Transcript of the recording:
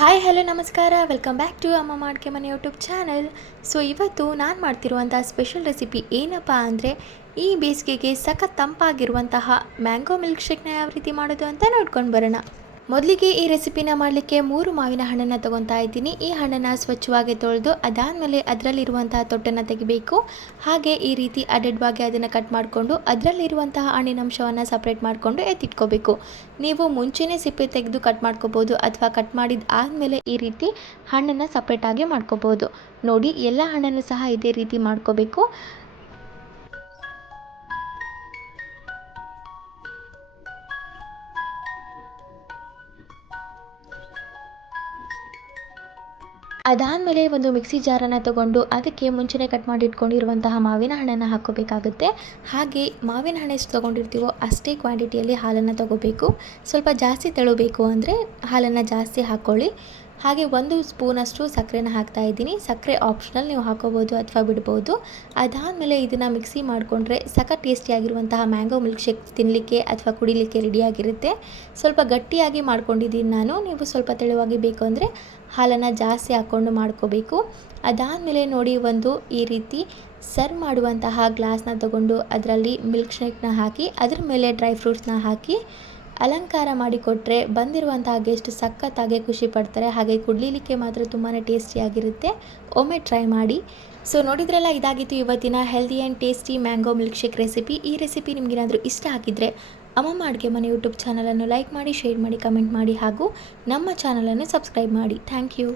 Hi hello ನಮಸ್ಕಾರ, welcome back to ಅಮ್ಮ ಮಾಡ್ಕೆ ಮನೆ ಯೂಟ್ಯೂಬ್ ಚಾನಲ್. ಸೊ ಇವತ್ತು ನಾನು ಮಾಡ್ತಿರುವಂಥ ಸ್ಪೆಷಲ್ ರೆಸಿಪಿ ಏನಪ್ಪ ಅಂದರೆ, ಈ ಬೇಸಿಗೆಗೆ ಸಖತ್ ತಂಪಾಗಿರುವಂತಹ ಮ್ಯಾಂಗೋ ಮಿಲ್ಕ್ ಶೇಕ್ನ ಯಾವ ರೀತಿ ಮಾಡೋದು ಅಂತ ನೋಡ್ಕೊಂಡು ಬರೋಣ. ಮೊದಲಿಗೆ ಈ ರೆಸಿಪಿನ ಮಾಡಲಿಕ್ಕೆ 3 ಮಾವಿನ ಹಣ್ಣನ್ನು ತೊಗೊತಾ ಇದ್ದೀನಿ. ಈ ಹಣ್ಣನ್ನು ಸ್ವಚ್ಛವಾಗಿ ತೊಳೆದು ಅದಾದಮೇಲೆ ಅದರಲ್ಲಿರುವಂತಹ ತೊಟ್ಟನ್ನು ತೆಗಿಬೇಕು. ಹಾಗೆ ಈ ರೀತಿ ಅಡ್ಡಡ್ಡವಾಗಿ ಅದನ್ನು ಕಟ್ ಮಾಡಿಕೊಂಡು ಅದರಲ್ಲಿರುವಂತಹ ಹಣ್ಣಿನಂಶವನ್ನು ಸಪ್ರೇಟ್ ಮಾಡಿಕೊಂಡು ಎತ್ತಿಟ್ಕೋಬೇಕು. ನೀವು ಮುಂಚೆನೇ ಸಿಪ್ಪೆ ತೆಗೆದು ಕಟ್ ಮಾಡ್ಕೋಬೋದು, ಅಥವಾ ಕಟ್ ಮಾಡಿದ ಆದಮೇಲೆ ಈ ರೀತಿ ಹಣ್ಣನ್ನು ಸಪ್ರೇಟಾಗಿ ಮಾಡ್ಕೋಬೋದು. ನೋಡಿ, ಎಲ್ಲ ಹಣ್ಣನ್ನು ಸಹ ಇದೇ ರೀತಿ ಮಾಡ್ಕೋಬೇಕು. ಅದಾದಮೇಲೆ ಒಂದು ಮಿಕ್ಸಿ ಜಾರನ್ನು ತಗೊಂಡು ಅದಕ್ಕೆ ಮುಂಚೆನೇ ಕಟ್ ಮಾಡಿ ಇಟ್ಕೊಂಡಿರುವಂತಹ ಮಾವಿನ ಹಣ್ಣನ್ನು ಹಾಕ್ಕೋಬೇಕಾಗುತ್ತೆ. ಹಾಗೆ ಮಾವಿನ ಹಣ್ಣು ಎಷ್ಟು ತೊಗೊಂಡಿರ್ತೀವೋ ಅಷ್ಟೇ ಕ್ವಾಂಟಿಟಿಯಲ್ಲಿ ಹಾಲನ್ನು ತೊಗೋಬೇಕು. ಸ್ವಲ್ಪ ಜಾಸ್ತಿ ತೆಳುಬೇಕು ಅಂದರೆ ಹಾಲನ್ನು ಜಾಸ್ತಿ ಹಾಕ್ಕೊಳ್ಳಿ. ಹಾಗೆ 1 ಸ್ಪೂನಷ್ಟು ಸಕ್ಕರೆನ ಹಾಕ್ತಾ ಇದ್ದೀನಿ. ಸಕ್ಕರೆ ಆಪ್ಷನಲ್, ನೀವು ಹಾಕೋಬೋದು ಅಥವಾ ಬಿಡ್ಬೋದು. ಅದಾದಮೇಲೆ ಇದನ್ನು ಮಿಕ್ಸಿ ಮಾಡಿಕೊಂಡ್ರೆ ಸಖತ್ ಟೇಸ್ಟಿಯಾಗಿರುವಂತಹ ಮ್ಯಾಂಗೋ ಮಿಲ್ಕ್ ಶೇಕ್ ತಿನ್ನಲಿಕ್ಕೆ ಅಥವಾ ಕುಡಿಲಿಕ್ಕೆ ರೆಡಿಯಾಗಿರುತ್ತೆ. ಸ್ವಲ್ಪ ಗಟ್ಟಿಯಾಗಿ ಮಾಡ್ಕೊಂಡಿದ್ದೀನಿ ನಾನು. ನೀವು ಸ್ವಲ್ಪ ತೆಳುವಾಗಿ ಬೇಕು ಅಂದರೆ ಹಾಲನ್ನು ಜಾಸ್ತಿ ಹಾಕ್ಕೊಂಡು ಮಾಡ್ಕೋಬೇಕು. ಅದಾದಮೇಲೆ ನೋಡಿ, ಈ ರೀತಿ ಸರ್ವ್ ಮಾಡುವಂತಹ ಗ್ಲಾಸ್ನ ತಗೊಂಡು ಅದರಲ್ಲಿ ಮಿಲ್ಕ್ ಶೇಕ್ನ ಹಾಕಿ ಅದ್ರ ಮೇಲೆ ಡ್ರೈ ಫ್ರೂಟ್ಸ್ನ ಹಾಕಿ ಅಲಂಕಾರ ಮಾಡಿಕೊಟ್ರೆ ಬಂದಿರುವಂತಹ ಗೆಸ್ಟ್ ಸಖತ್ತಾಗಿ ಖುಷಿ ಪಡ್ತಾರೆ. ಹಾಗೆ ಕುಡಿಲಿಕ್ಕೆ ಮಾತ್ರ ತುಂಬಾ ಟೇಸ್ಟಿಯಾಗಿರುತ್ತೆ. ಒಮ್ಮೆ ಟ್ರೈ ಮಾಡಿ. ಸೊ ನೋಡಿದ್ರಲ್ಲ, ಇದಾಗಿತ್ತು ಇವತ್ತಿನ healthy and tasty mango milkshake recipe. ಈ ರೆಸಿಪಿ ನಿಮಗೇನಾದರೂ ಇಷ್ಟ ಆಗಿದ್ದರೆ ಅಮ್ಮಮ್ಮ ಅಡುಗೆ ಮನೆ ಯೂಟ್ಯೂಬ್ ಚಾನಲನ್ನು ಲೈಕ್ ಮಾಡಿ, ಶೇರ್ ಮಾಡಿ, ಕಮೆಂಟ್ ಮಾಡಿ ಹಾಗೂ ನಮ್ಮ ಚಾನಲನ್ನು ಸಬ್ಸ್ಕ್ರೈಬ್ ಮಾಡಿ. Thank you.